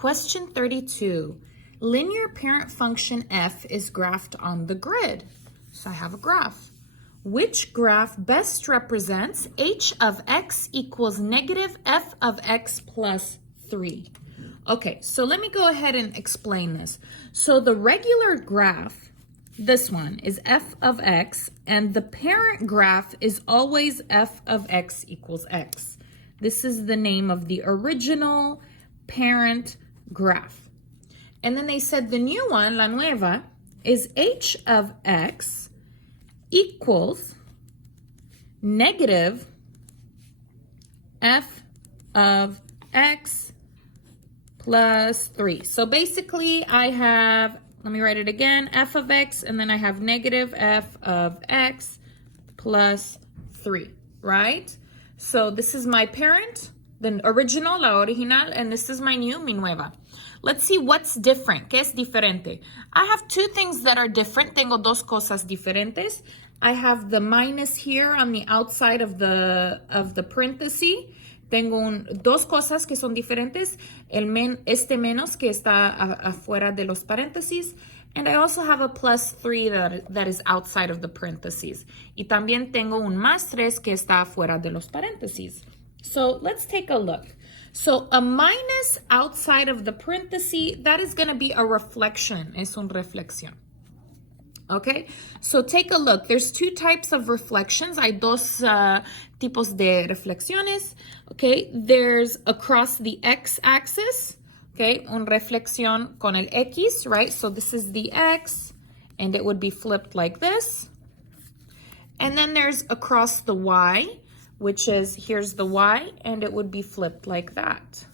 Question 32. Linear parent function f is graphed on the grid. So I have a graph. Which graph best represents h of x equals negative f of x plus 3? Okay, so let me go ahead and explain this. So the regular graph, this one, is f of x, and the parent graph is always f of x equals x. This is the name of the original parent graph. And then they said the new one, la nueva, is h of x equals negative f of x plus 3. So basically I have, let me write it again, f of x, and then I have negative f of x plus 3, right? So this is my parent, the original, la original, and this is my new, mi nueva. Let's see what's different. ¿Qué es diferente? I have two things that are different. Tengo dos cosas diferentes. I have the minus here on the outside of the parenthesis. Tengo dos cosas que son diferentes. Este menos que está afuera de los paréntesis. And I also have a plus 3 that is outside of the parentheses. Y también tengo un más 3 que está afuera de los paréntesis. So let's take a look. So a minus outside of the parenthesis, that is going to be a reflection. Es una reflexión. Okay, so take a look. There's two types of reflections. Hay dos tipos de reflexiones. Okay, there's across the x-axis. Okay, una reflexión con el X, right? So this is the X, and it would be flipped like this. And then there's across the Y, which is, here's the Y, and it would be flipped like that.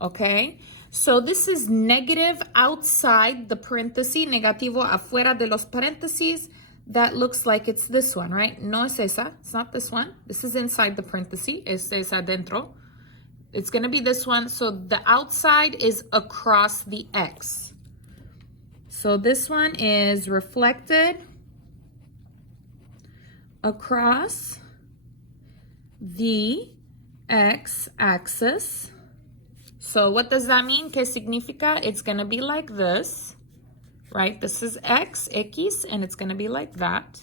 Okay, so this is negative outside the parenthesis, negativo afuera de los paréntesis. That looks like it's this one, right? No es esa, it's not this one. This is inside the parenthesis, es adentro. It's going to be this one. So the outside is across the X. So this one is reflected across the x-axis. So what does that mean? ¿Qué significa? It's going to be like this, right? This is x, and it's going to be like that.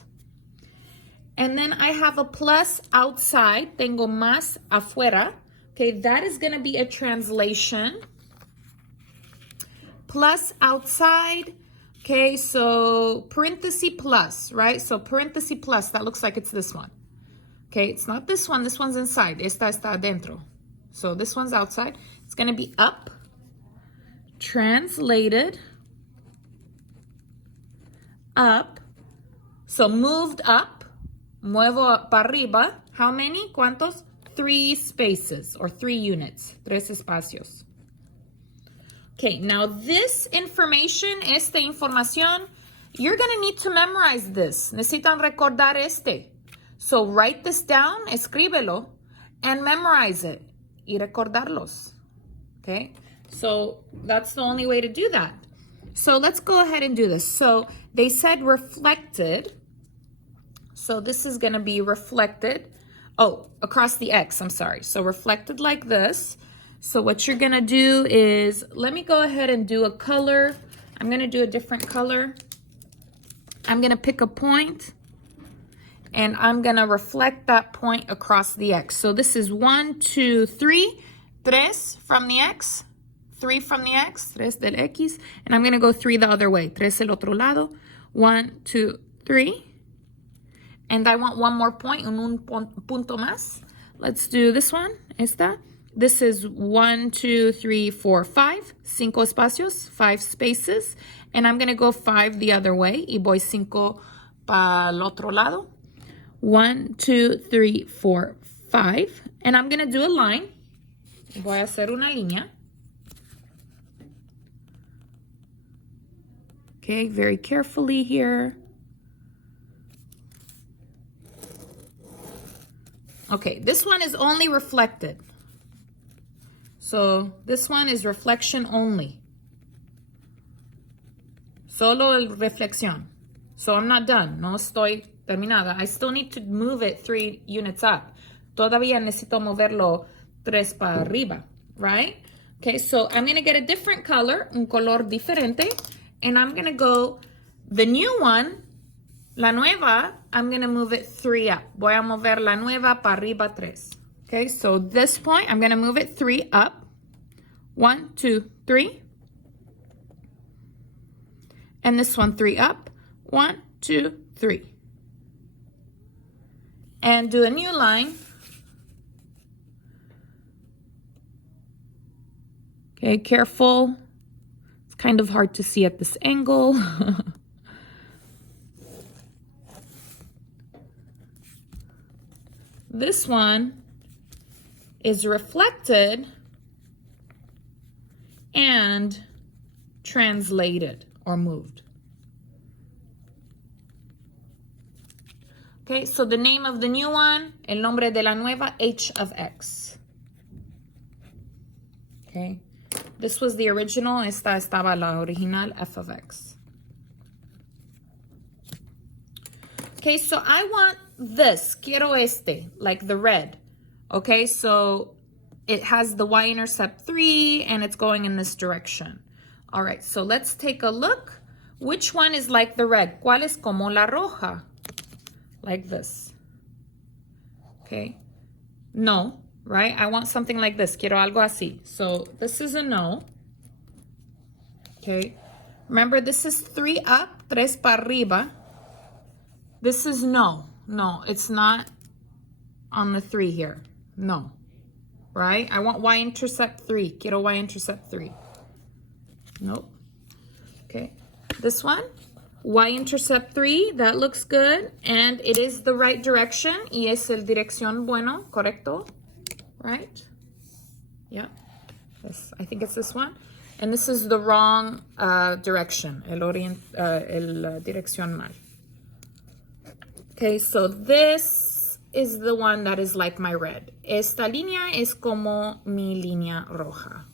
And then I have a plus outside. Tengo más afuera. Okay, that is going to be a translation. Plus outside. Okay, so parenthesis plus, right? So parenthesis plus, that looks like it's this one. Okay, it's not this one. This one's inside. Esta está adentro. So this one's outside. It's going to be up. Translated. Up. So moved up. Muevo para arriba. How many? ¿Cuántos? 3 spaces or 3 units. 3 espacios. Okay, now this information, esta información, you're going to need to memorize this. Necesitan recordar este. So write this down, escríbelo, and memorize it. Y recordarlos. Okay, so that's the only way to do that. So let's go ahead and do this. So they said reflected. So this is going to be reflected. Oh, across the X, I'm sorry. So reflected like this. So what you're going to do is, let me go ahead and do a color. I'm going to do a different color. I'm going to pick a point, and I'm going to reflect that point across the X. So this is 1, 2, 3, tres from the X, 3 from the X, tres del X, and I'm going to go 3 the other way. Tres el otro lado. 1, 2, 3. And I want one more point, un punto más. Let's do this one, esta. This is 1, 2, 3, 4, 5. 5 espacios, 5 spaces. And I'm going to go 5 the other way. Y voy 5 para el otro lado. 1, 2, 3, 4, 5. And I'm going to do a line. Voy a hacer una línea. Okay, very carefully here. Okay, this one is only reflected. So this one is reflection only. Solo el reflexión. So I'm not done. No estoy terminada. I still need to move it 3 units up. Todavía necesito moverlo 3 para arriba, right? Okay, so I'm gonna get a different color, un color diferente, and I'm gonna go, the new one, la nueva, I'm gonna move it 3 up. Voy a mover la nueva para arriba 3. Okay, so this point, I'm gonna move it 3 up. 1, 2, 3. And this one 3 up. 1, 2, 3. And do a new line. Okay, careful. It's kind of hard to see at this angle. This one is reflected and translated or moved. Okay, so the name of the new one, el nombre de la nueva, h of x. Okay, this was the original, esta estaba la original, f of x. Okay, so I want this, quiero este, like the red. Okay, so it has the y-intercept 3 and it's going in this direction. All right, so let's take a look. Which one is like the red? ¿Cuál es como la roja? Like this. Okay, no, right? I want something like this, quiero algo así. So this is a no. Okay, remember this is 3 up, 3 para arriba. This is no. No, it's not on the 3 here. No. Right? I want y-intercept 3. Quiero y-intercept 3. Nope. Okay. This one, y-intercept 3. That looks good. And it is the right direction. Y es el dirección bueno. Correcto. Right? Yeah. Yes, I think it's this one. And this is the wrong direction. El dirección mal. Okay, so this is the one that is like my red. Esta línea es como mi línea roja.